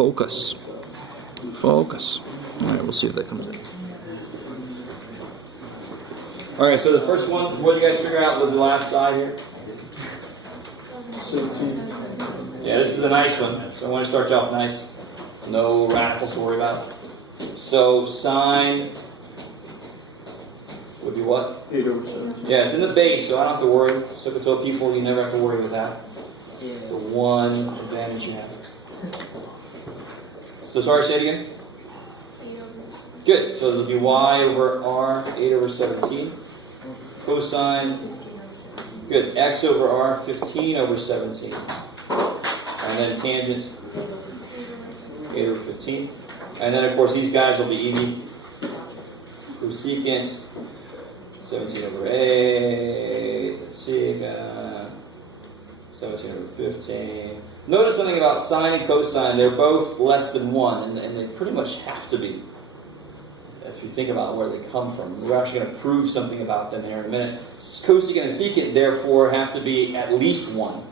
Focus. Focus. All right, we'll see if that comes in. All right, so the first one, what did you guys figure out was the last side here? Yeah, this is a nice one. So I want to start you off nice. No radicals to worry about. So sine would be what? 8 over 7. Yeah, it's in the base, so I don't have to worry. SOHCAHTOA people, you never have to worry with that. The one advantage you have. So sorry, say it again. Good. So it'll be y over r, 8 over 17. Cosine. Good. X over r, 15 over 17. And then tangent, 8 over 15. And then, of course, these guys will be easy. Cosecant, 17 over 8. Secant, 17 over 15. Notice something about sine and cosine. They're both less than 1, and they pretty much have to be. If you think about where they come from. We're actually going to prove something about them here in a minute. Cosecant and secant, therefore, have to be at least 1.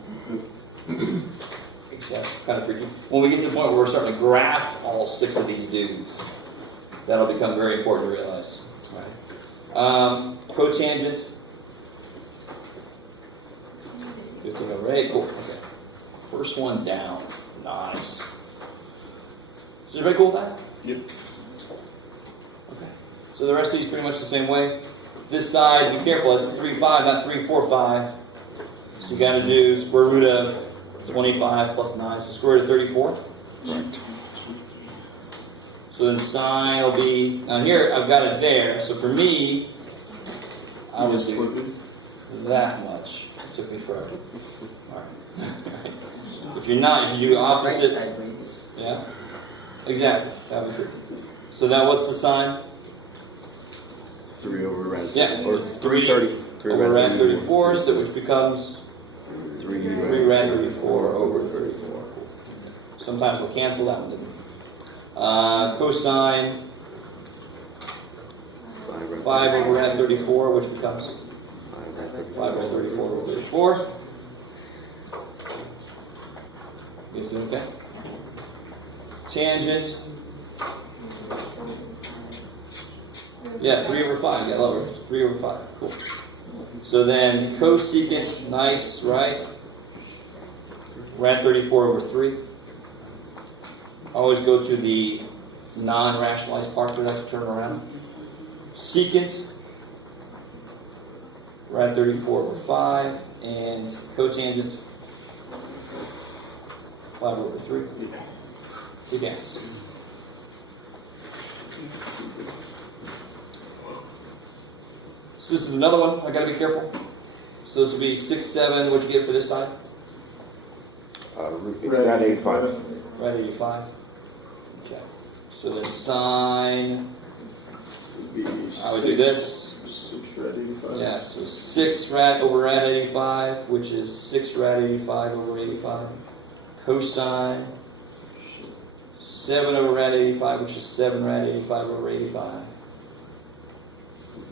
That's kind of freaky. When we get to the point where we're starting to graph all 6 of these dudes, that'll become very important to realize. All right. Cotangent. 15 over 8. Cool. Okay. First one down. Nice. Is everybody cool with that? Yep. Okay. So the rest of these pretty much the same way. This side, be careful, it's 3, 5, not 3, 4, 5. So you got to do square root of 25 plus 9, so square root of 34. So then sine will be, now here I've got it there, so for me, I would do that much. It took me forever. Alright. If you're not, if you do opposite, yeah, exactly, that would be true. So now what's the sign? 3 over rad. Yeah, Or it's 3 over rad 34, so which becomes 3 rad 34 over 34. Sometimes we'll cancel that one. Cosine 5 over rad 34, which becomes 5 over 34 over 34. You guys doing okay? Tangent. Yeah, 3 over 5. Yeah, lower. 3 over 5. Cool. So then cosecant, nice, right? Rad 34 over 3. Always go to the non-rationalized part because I have to turn around. Secant, rad 34 over 5. And cotangent, 5 over 3. Big ass. So this is another one. I got to be careful. So this will be 6, 7. What'd you get for this side? Rad 85. Rad 85. Okay. So then sine. I would do this. 6 rad 85. Yeah. So 6 rad over rad 85, which is 6 rad 85 over 85. Cosine. 7 over rad 85, which is 7 rad 85 over 85.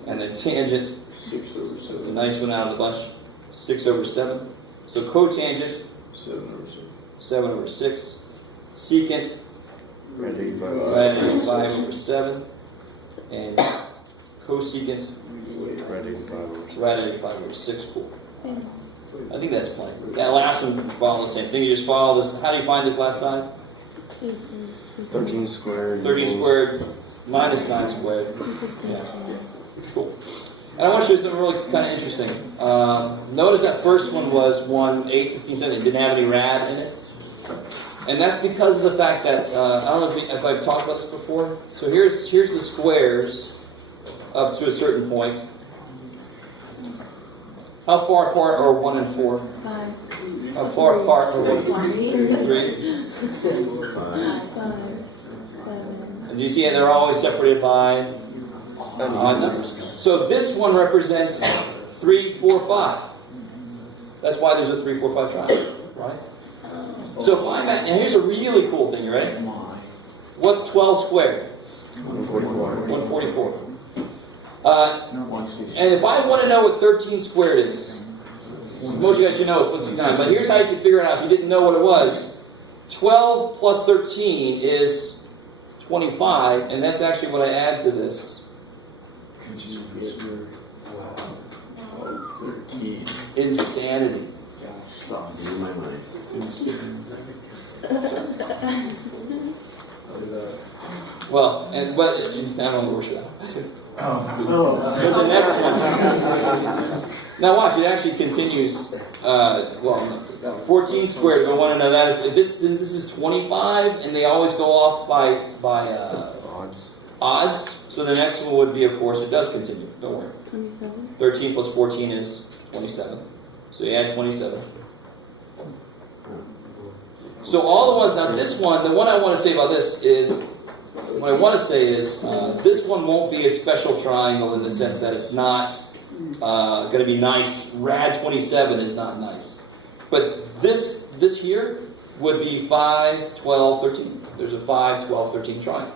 And then tangent. 6 over 7. That's the nice one out of the bunch. 6 over 7. So cotangent. 7 over 7. 7 over 6. Secant. Rad 85. Rad 85 over 7. And cosecant. Rad 85 over 6. Rad 85 over 6. Cool. I think that's plenty. That last one, follow the same thing. You just follow this. How do you find this last side? 13 squared. 30 squared minus 9 squared. Yeah. Cool. And I want to show you something really kind of interesting. Notice that first one was 1, 8, 15, 17. It didn't have any rad in it. And that's because of the fact that, I don't know if I've talked about this before. So here's the squares up to a certain point. How far apart are 1 and 4? 5. How far apart are 1? 3. 3. 5. 7. And you see they're always separated by odd numbers. So this one represents 3, 4, 5. That's why there's a 3, 4, 5 triangle, right? So if I'm at, and here's a really cool thing, you ready? What's 12 squared? 144. 144. And if I want to know what 13 squared is, most of you guys should know it's 169. But here's how you can figure it out if you didn't know what it was. 12 plus 13 is 25, and that's actually what I add to this. Could you get your 13? Insanity. Stop in my mind. Well, but I don't know where should Oh. But the next one. Now watch, it actually continues. 14 squared. We want to know that is this is 25, and they always go off by odds. So the next one would be, of course, it does continue. Don't worry. 27. 13 plus 14 is 27. So you add 27. So all the ones, now this one, the one I want to say about this is, what I want to say is, this one won't be a special triangle in the sense that it's not going to be nice. Rad 27 is not nice. But this here would be 5, 12, 13. There's a 5, 12, 13 triangle.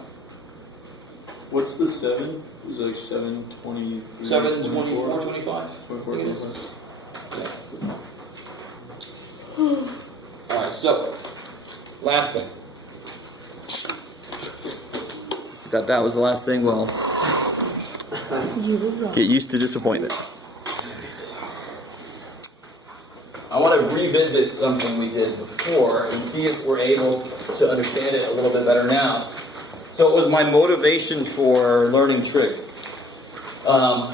What's the 7? Is it like 7, 20, 7, 24, 25. 24, I think it is. 25. Yeah. Alright, so, last thing. Thought that was the last thing? Well, You were wrong. get used to disappointment. I want to revisit something we did before and see if we're able to understand it a little bit better now. So it was my motivation for learning trig. So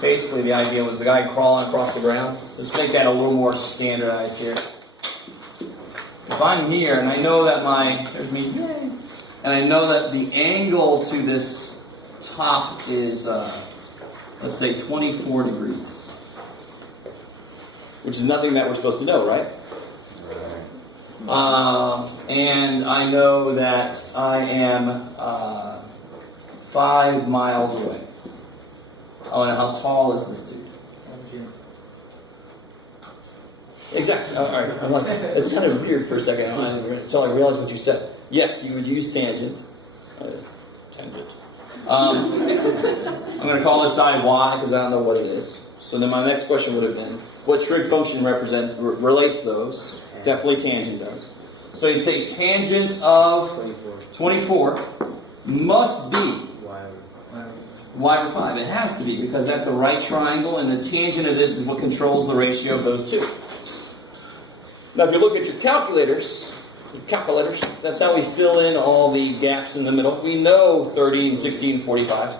basically the idea was the guy crawling across the ground. So let's make that a little more standardized here. If I'm here and I know that there's me, yay, and I know that the angle to this top is, let's say 24 degrees, which is nothing that we're supposed to know, right? And I know that I am 5 miles away. Oh, and how tall is this dude? Exactly. All right. I'm like, it sounded weird for a second until I realized what you said. Yes, you would use tangent. Tangent. I'm going to call this side y because I don't know what it is. So then my next question would have been, what trig function relates those? Definitely tangent does. So you'd say tangent of 24 must be y over 5. It has to be because that's a right triangle, and the tangent of this is what controls the ratio of those two. Now, if you look at your calculators, that's how we fill in all the gaps in the middle. We know 30 and 60 and 45.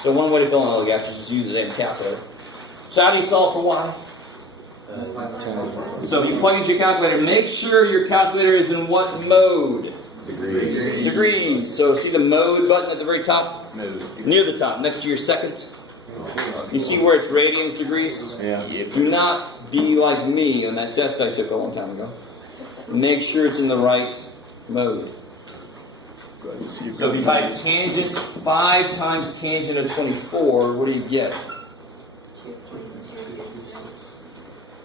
So one way to fill in all the gaps is just use the damn calculator. So how do you solve for y? So if you plug into your calculator, make sure your calculator is in what mode? Degrees. So see the mode button at the very top? Near the top, next to your second. You see where it's radians degrees? Yeah. Do not be like me on that test I took a long time ago. Make sure it's in the right mode. So if you type tangent, 5 times tangent of 24, what do you get?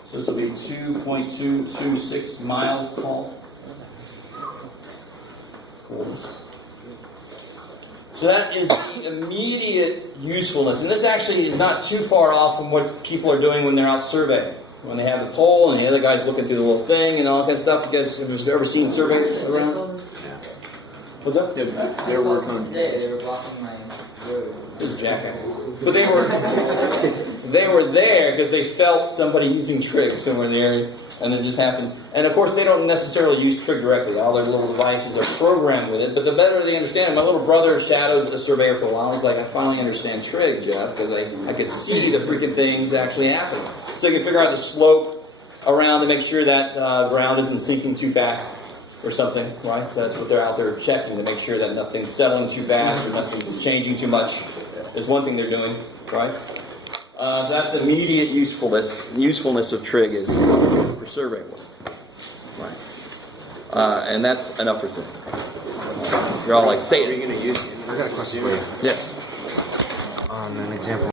So this will be 2.226 miles tall. So that is the immediate usefulness. And this actually is not too far off from what people are doing when they're out surveying. When they have the pole and the other guy's looking through the little thing and all that kind of stuff. You guys have ever seen surveyors around? What's up? Yeah, they're working on. Today they were blocking my road. Those jackasses. But they were there because they felt somebody using trig somewhere in the area, and it just happened. And of course, they don't necessarily use trig directly. All their little devices are programmed with it. But the better they understand it, my little brother shadowed a surveyor for a while. He's like, I finally understand trig, Jeff, because I could see the freaking things actually happening. So you can figure out the slope around to make sure that ground isn't sinking too fast or something, right? So that's what they're out there checking to make sure that nothing's settling too fast or nothing's changing too much. There's one thing they're doing, right? So that's the immediate usefulness of trig is for survey work, right? And that's enough for today. You're all like, say it. Are you going to use it? I got a question for you. Yes. An example.